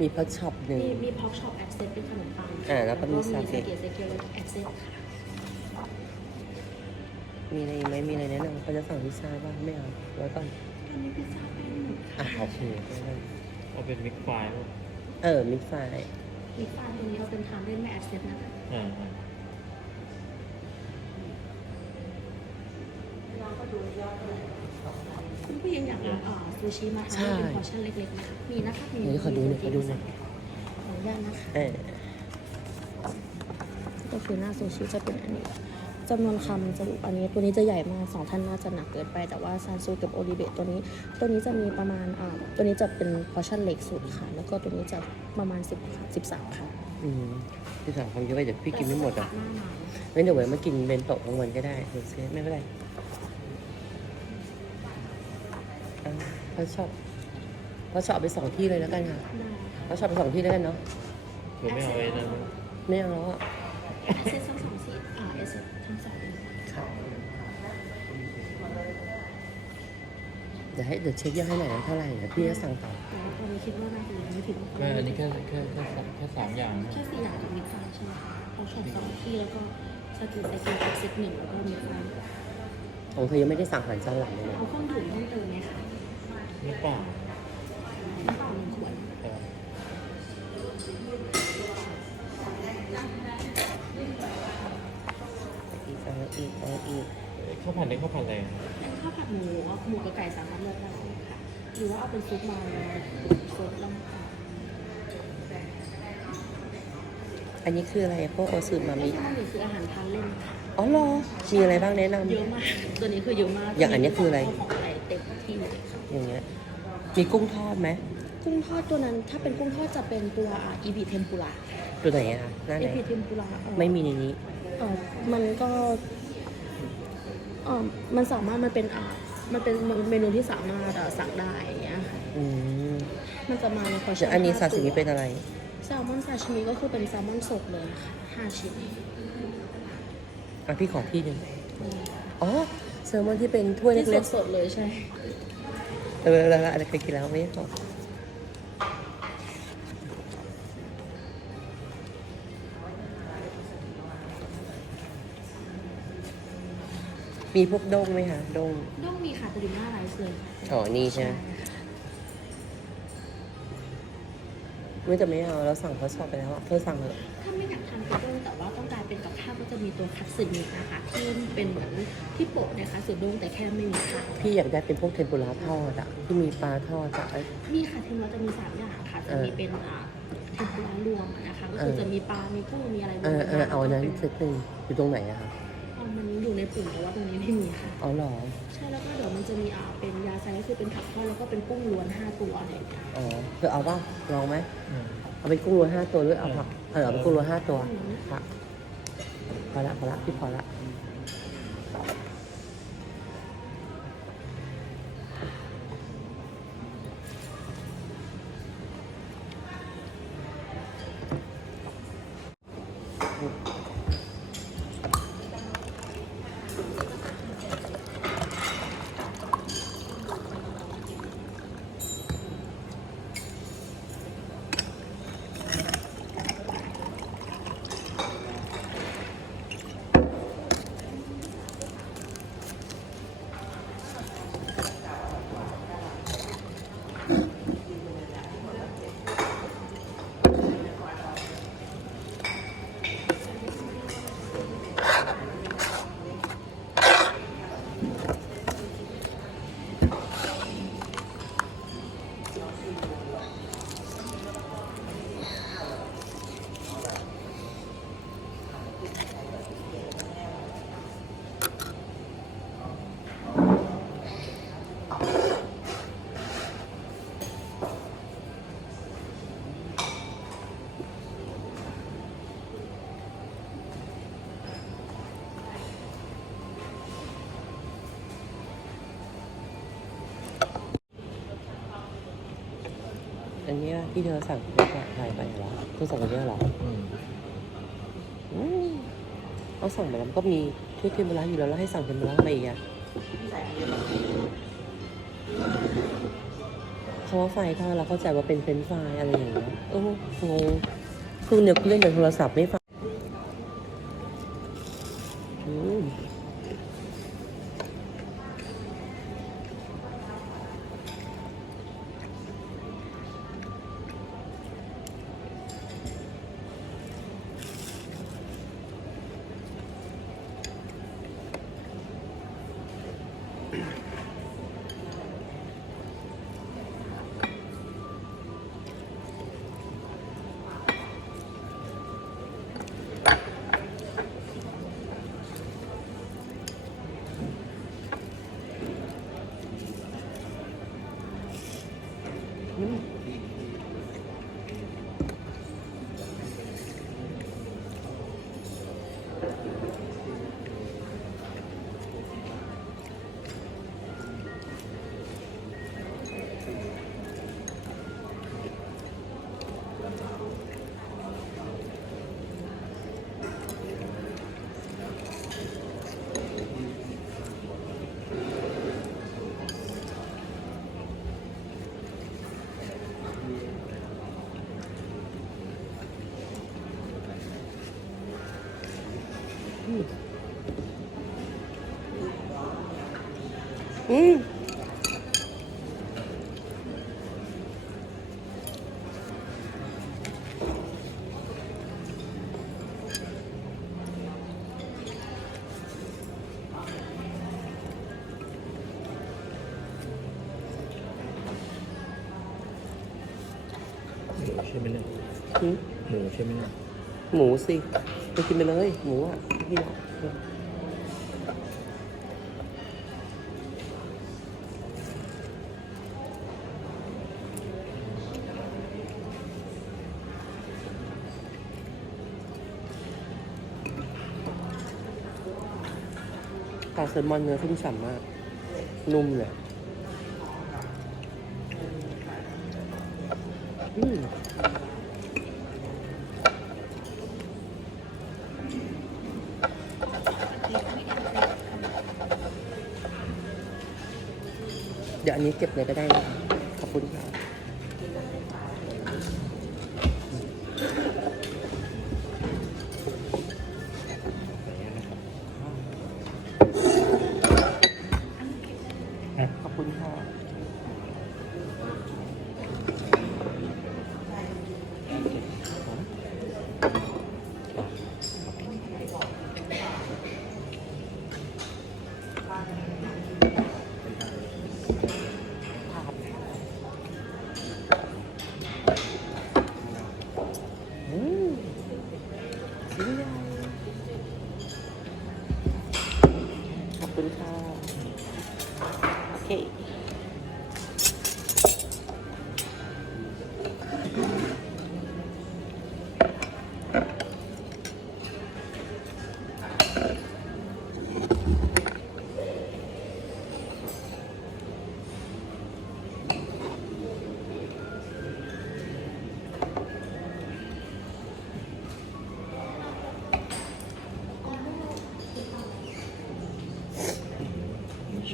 มีพักช็อปหนึ่ง มีมีพ็อกช็อปแอคเซสเป็นขนมปังอ่าแล้วก็มีซาเกะเกะเซเกะแล้วก็แอคเซสค่ะมีอะไรอีกไหมมีอะไรแนะนำเขาจะสั่งพิซซ่าบ้างไม่เอาไว้ก่อนตอนนี้พิซซ่าแป้งหมดอะค่ะโอเคได้เอาเป็นมิกไฟล์ป่ะเออมิกไฟมีฟานตรงนี้เราเป็นทานเล่นไม่แอคเซสนะคะอ่าอ่า คุณผู้หญิงอยากรับอ่าซูชิมาทานเป็นพอร์ชั่นเล็กๆนะคะมีนะคะมีเดี๋ยวขอดูหน่อยขอดูหน่อย ขออนุญาตนะคะเออก็คือหน้าซูชิจะเป็นอันนี้จำนวนคำจะอันนี้ตัวนี้จะใหญ่มากสองท่านน่าจะหนักเกินไป แต่ว่าซานซูกับโอลิเบะตัวนี้ ตัวนี้จะมีประมาณอ่าตัวนี้จะเป็นพอร์ชั่นเล็กสุดค่ะ แล้วก็ตัวนี้จะประมาณ10ค่ะ13ค่ะอืมพี่สั่งความเยอะไปเดี๋ยวพี่กินไม่หมดอะหน้าหนาวไม่เดี๋ยวไว้มากินเบนโตะกลางวันก็ได้โอเคไม่เป็นไร อะเขาชอบเขาชอบไปสองที่เลยแล้วกันค่ะได้เขาชอบไปสองที่แล้วกันเนาะเดี๋ยวไม่เอาไอ้นั่นไม่เอาแล้วอะเอสเซทั้งสองสีอ่าเอสทั้งสองเลยค่ะเดี๋ยวให้เดี๋ยวเช็คยอดให้หน่อยนะเท่าไหร่เดี๋ยวพี่จะสั่งต่อแล้วตอนนี้คิดว่าน่าจะยังไม่ถึงไม่อันนี้แค่แค่แค่สามแค่สามอย่างนะแค่สี่อย่างกับมิกซ์ไฟใช่ไหมคะเอาช็อตสองที่แล้วก็สกิลไซเคิลกับเซตหนึ่งแล้วก็มิกซ์ไฟของเธอยังไม่ได้สั่งอาหารจานหลังเลยนะเอาเครื่องดื่มเพิ่มเติมไหมคะไม่เปล่าน้ำเปล่าหนึ่งขวอีกเอาอีกเอาอีกข้าวผัดนี่ข้าวผัดอะไรอะเป็นข้าวผัดหมูหมูกับไก่สามารถเลือกได้ค่ะหรือว่าเอาเป็นซุปมาซุปแล้วอันนี้คืออะไรพวกโอซึมามิไม่ใช่มันคืออาหารทานเล่นค่ะ อ๋อเหรอมีอะไรบ้างแนะนำ เยอะมาก ตัวนี้คือเยอะมากอย่างอันนี้คืออะไร ของอะไร เต็มที่เลยค่ะอย่างเงี้ยมีกุ้งทอดไหมกุ้งทอดตัวนั้น ถ้าเป็นกุ้งทอดจะเป็นตัวอีบีเทมปุระตัวไหนอะคะหน้าไหอีนบีเทมปุระไม่มีในนี้เออมันก็เออมันสามารถมันเป็นอ่ามันเป็นเมนูที่สามารถอะสั่งได้อย่างเงี้ยค่ะอืมมันจะมาในพอเดี๋ยวอันนี้ซาซิมิเป็นอะไรแซลมอนซาชิมิก็คือเป็นแซลมอนสดเลยค่ะห้าชิ้นอะพี่ขอที่หนึ่งอ๋อ แซลมอนที่เป็นถ้วยที่เล็กสดๆเลยใช่ ๆเออแล้วอะไรเคยกินแล้วไม่ชอบมีพวกด้งไหมคะด้ง ต้องมีค่ะตัวดิน่าไรซ์เลยค่ะอ๋อ นี่ใช่ไหม ไม่จะไม่เอาแล้วสั่งเขาชอบไปแล้วอะเธอสั่งเถอะถ้าไม่อยากทานกระด้งแต่ว่าต้องการเป็นกับข้าวก็จะมีตัวคัตสึมินะคะที่เป็นเหมือนที่โปะในคัตสึด้งแต่แค่ไม่มีข้าวพี่อยากได้เป็นพวกเทมปุระทอดอะที่มีปลาทอดอะมีค่ะเทมปุระจะมีสามอย่างค่ะจะมีเป็นอ่าเทมปุระรวมอะนะคะก็คือเออ จะมีปลา มีกุ้งมีอะไรรวมเออเออกันเอาอันนั้นแล้วก็เซตหนึ่งอยู่ตรงไหนอะคะเอา มันอยู่ในปุ่มแต่ว่าตรงนี้ไม่มีค่ะ อ๋อเหรอ ใช่แล้วก็เดี๋ยวมันจะมีอ่าเป็นยาไซก็คือเป็นผักทอดแล้วก็เป็นกุ้งล้วนห้าตัวอะไรอย่างเงี้ยอ๋อเธอเอาป่ะลองไหม อืม เอาเป็นกุ้งรวนห้าตัวหรือเอาผักเออเอาเป็นกุ้งรวนห้าตัวค่ะพอละพอละพี่พอละ อันเนี้ยที่เธอสั่งไปถ่ายไปเหรอเธอสั่งอันเนี้ยเหรออืมอืมเอาสั่งไปแล้วมันก็มีถ้วยเทมปุระอยู่แล้วแล้วให้สั่งเทมปุระมาอีกอะคำว่าไฟทอดเราเข้าใจว่าเป็นเฟรนช์ฟรายอะไรอย่างเงี้ยโอ้งงคือเนี่ยเล่นแต่โทรศัพท์ไม่ฟัง อืมหมูใช่ไหมเนี่ยอืมหมูใช่ไหมเนี่ยหมูสิไปกินไปเลย หมูอะพี่ ปลาแซลมอนเนื้อชุ่มฉ่ำมาก นุ่มเลยอืมเดี๋ยวอันนี้เก็บเลยก็ได้นะคะ คุณค่ะ โอเค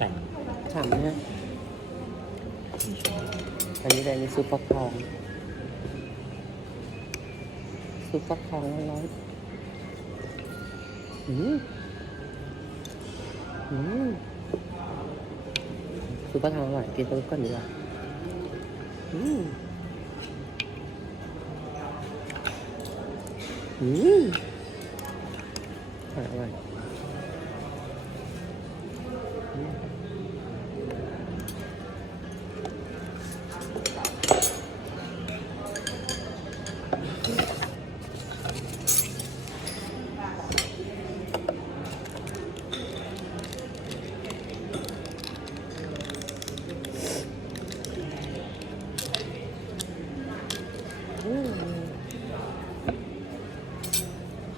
ฉ่ฉ่ำเนี่ยอันนี้อะไรนี่ซุปฟักทองซุปฟักทองร้อนๆอืมอืมซุปฟักทองอร่อยกินตรงก่อนดีกว่าอืมอืมอร่อย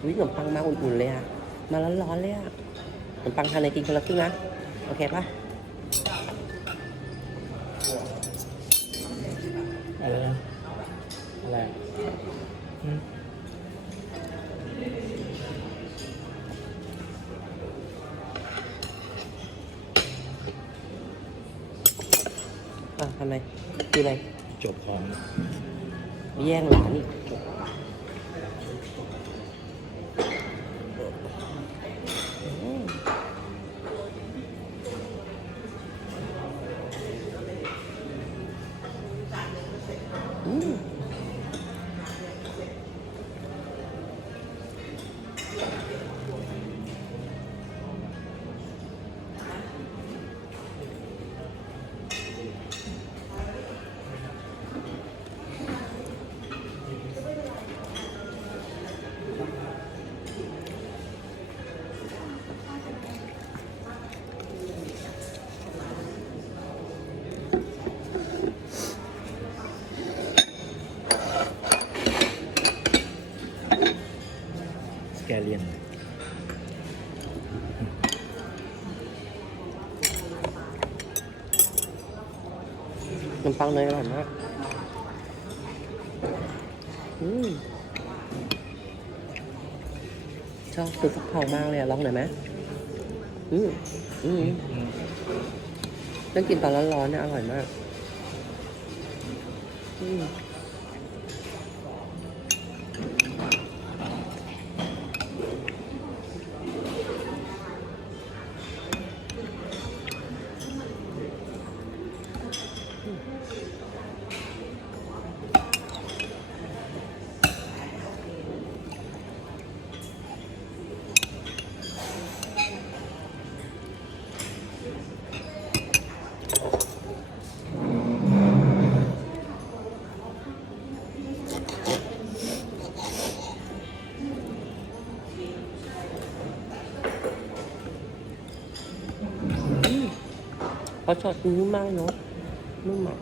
วิขนมปังมาอุ่นๆเลยอะมาร้อนๆเลยอะขนมปังทานในกินคนละครึ่งนะ โอเคปะำอะไรนะอะไรอืมอะทำไมคืออะไร จบของ แย่งหลานอีก ปังเนยอร่อยมากอืมชอบซุปฟักทองมากเลยอะลองหน่อยไหมอืมอืมอืมต้องกินตอนร้อนๆเนี่ยอร่อยมาก อืม เขาชอบนุ่มมากเนาะนุ่มมาก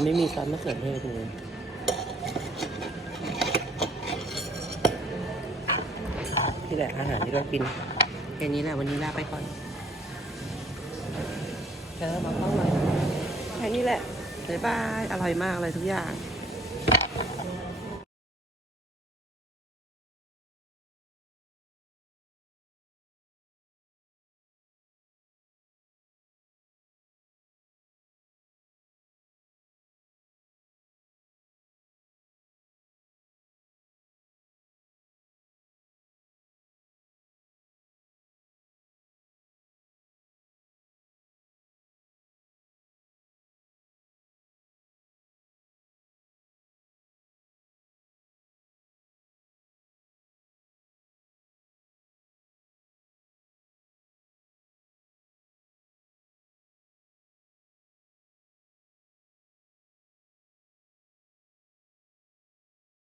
มันไม่มีซอสมะเขือเทศเลยที่แหละอาหารที่เรากินแค่นี้แหละวันนี้ลาไปก่อนเธอมาเข้าเลยแค่นี้แหละบ๊ายบาย อร่อยมากเลยทุกอย่าง